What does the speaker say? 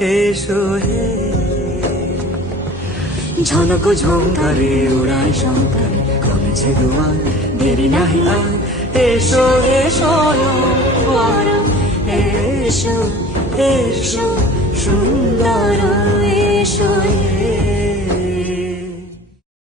এসো হে ঝনক ঝঙ্কারে উড়ায় শঙ্কারে কমেছে দুয়ার দেরি নাহি আর এসো এসো এসো এসো সুন্দর এসো